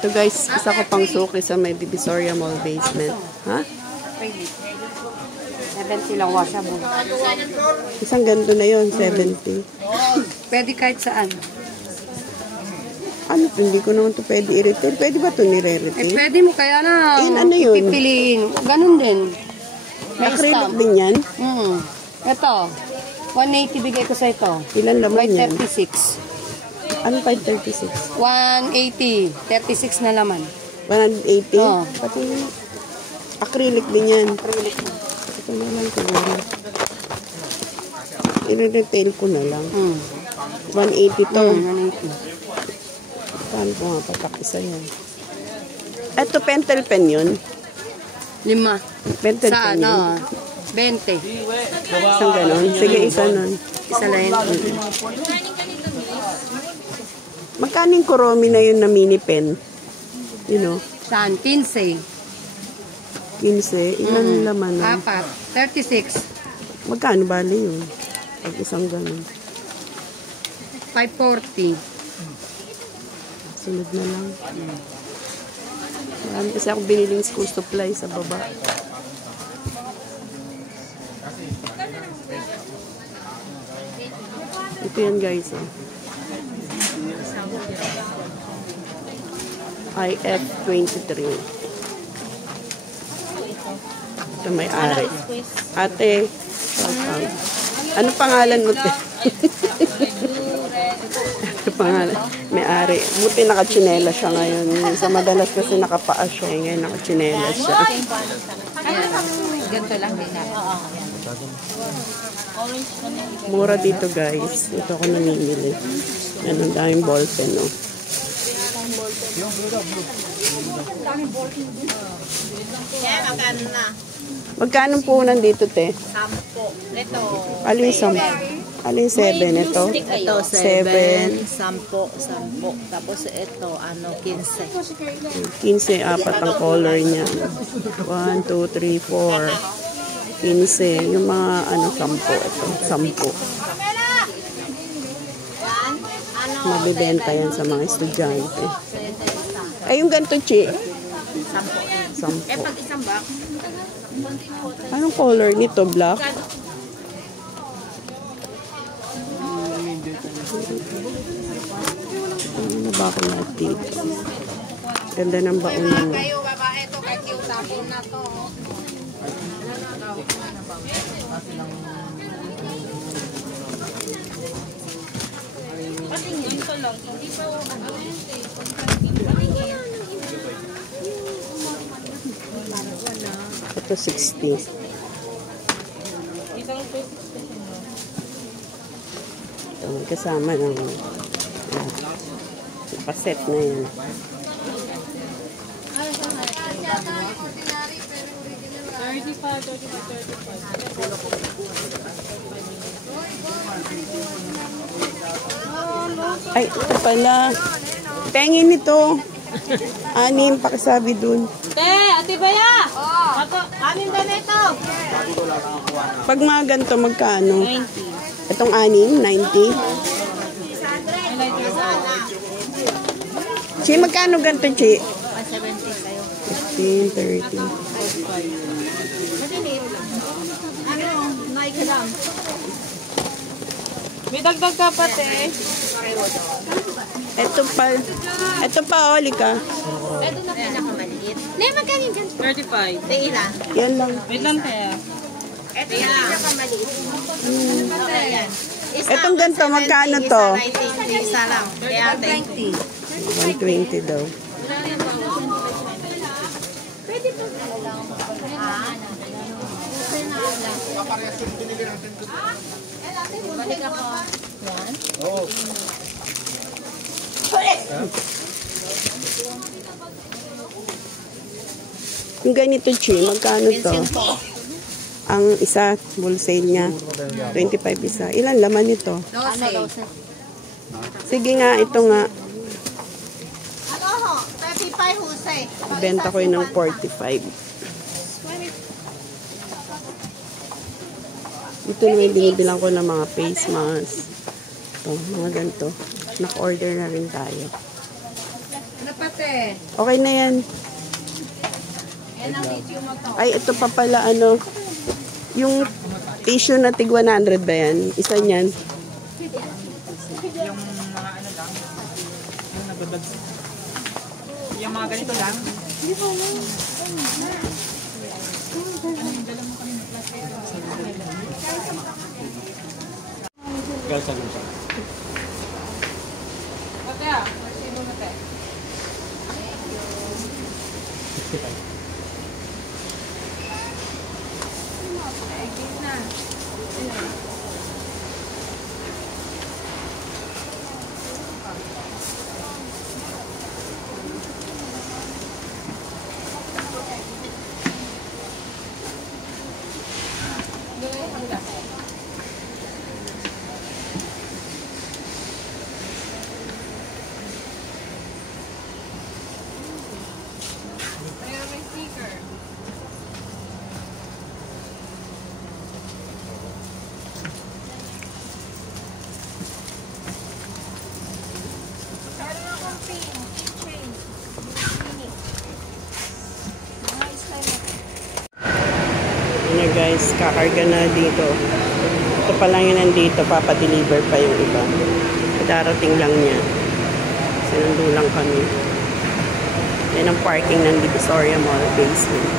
Ito guys, isa ko pang suki sa may Divisoria Mall basement. Ha? 70 lang washable. Isang ganito na yon 70. Pwede kahit saan. Ano to? Hindi ko naman to pwede i-retail. Pwede ba to nire-retail? Pwede mo kaya na. Ano yun? Pipiliin. Ganun din. May Acrylic stamp. din yan? Ito. 180 bigay ko sa ito. Ilan laman By yan? 36. Ano 536? 180. 36 na laman. 180? Oo. Pati acrylic din yan. Acrylic. Ito na lang siguro. I-retail ko na lang. 180 to. 180. Paano ko nga patakisa yan? Ito pentel pen yun? 5. Pentel Sa pen yun? ano? 20. Isang ganon? Sige, isa nun. Isa lang yun. Magkano yung Kuromi na yun na mini pen? You know? Saan? 15. 15. Ilan laman na? 4. 36. Magkano bali yun? Pag isang ganon. 540. Sunod na lang. Marami kasi ako biniling school supply sa baba. Ito yan guys. Oh. IF23. Ito may ari. Ate, ano pangalan mo? Ano pangalan? May ari. Buti nakachinela siya ngayon. Sa madalas kasi nakapaa siya. Ngayon nakachinela siya. Ganito lang din na. Mura dito guys. Ito ako namimili. Yan ang daming ballpen, no? Magkano na? Magkano puhunan dito, te? 10. Ito. Alin 7? Alin 7? Ito? Ito, 7. 10. 10. Tapos ito, 15. 15, apat ang color niya. 1, 2, 3, 4. 15. Yung mga, 10. Ito, 10. Mabibenta yan sa mga estudyante. Ay, yung ganito, Chi? 10. Pag isang box, Anong color nito? Black? Ano na ba ako lahat dito? Ganda ng baunan mo. kayo babae to, kakiw tapon na to. Patingin ko lang, hindi pa Ito 60. Ito may kasama ng nakaset na yan. Ay, ito pala. Tengin nito. 6, pakisabi dun. Ate Baya! Amin ba na ito? Pag mga ganito, magkano? 90. Itong 6, 90. Chi, magkano ganito, Chi? 170 kayo. 15, 30. Ano? Nike lang. May dagdag ka pa, te. Ito pa, Olika. Ito na pinakamaliit. Nay, magkano dyan? 35. Te, ilan? Yan lang. Wait lang, te. Ito yung pinakamaliit. Ayan. Itong ganito, magkano to? Isa lang. Kaya 20. 120 daw. Pwede po. Balik ako. Yan. Oo. Yung ganito, Chi, magkano to? Ang isa, wholesale niya. 25 isa. Ilan laman nito? 12. Sige nga, ito nga. Ano ho? 35 husay. Ibenta ko yun ng 45. Ito na may binibilang ko ng mga face mask. Ito, mga ganito. Naka-order na rin tayo. Ano pa Okay na yan. Ay, ito pa pala, ano, yung tissue na tig 100 ba yan? Isa niyan. Yung mga ano lang, yung nababag. Yung mga ganito lang. Yan guys, kakarga na dito. Ito pa lang yun nandito, papadeliver pa yung iba. Darating lang niya. Sinundo lang kami. Yan ang parking ng Divisoria Mall basement.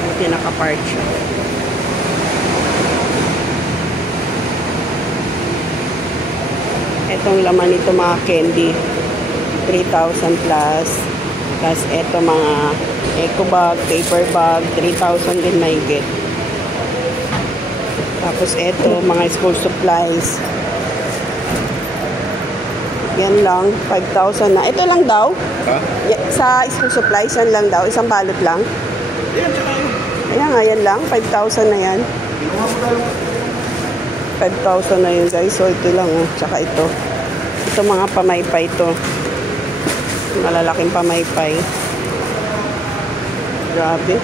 Buti nakapark siya. Itong laman nito mga candy, 3,000 plus. Plus eto mga eco bag, paper bag, 3,000 din mahigit. Tapos eto mga school supplies. Yan lang, 5,000 na. Ito lang daw? Ha? Sa school supplies, yan lang daw. Isang balot lang. Ayan nga, yan lang. 5,000 na yan. 5,000 na yun guys. So ito lang oh. Tsaka ito. Ito mga pamaypay to. Malalaking pamaypay. Grabe.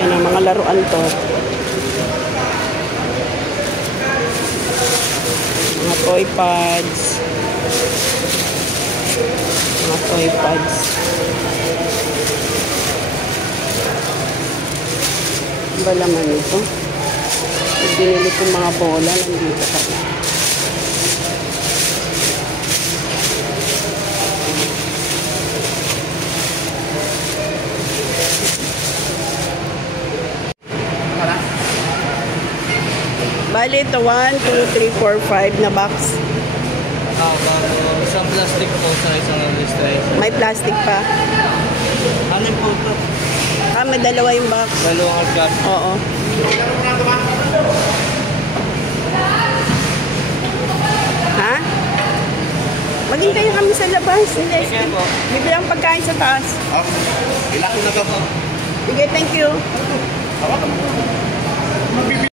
Yan ang mga laruan to. Mga toy pads. Mga toy pads. Ano ba laman ito? Binili kong mga bola. Nandito pa. Bali ito 1, 2, 3, 4, 5 na box. Isang plastic po sa isang illustration. May plastic pa. Ano po ito? May dalawa yung box. Dalawang hagdan. Oo. Ha? Maghintay kami sa labas. Sige po. Bibili ang pagkain sa taas. Ilan na to po? Sige, thank you.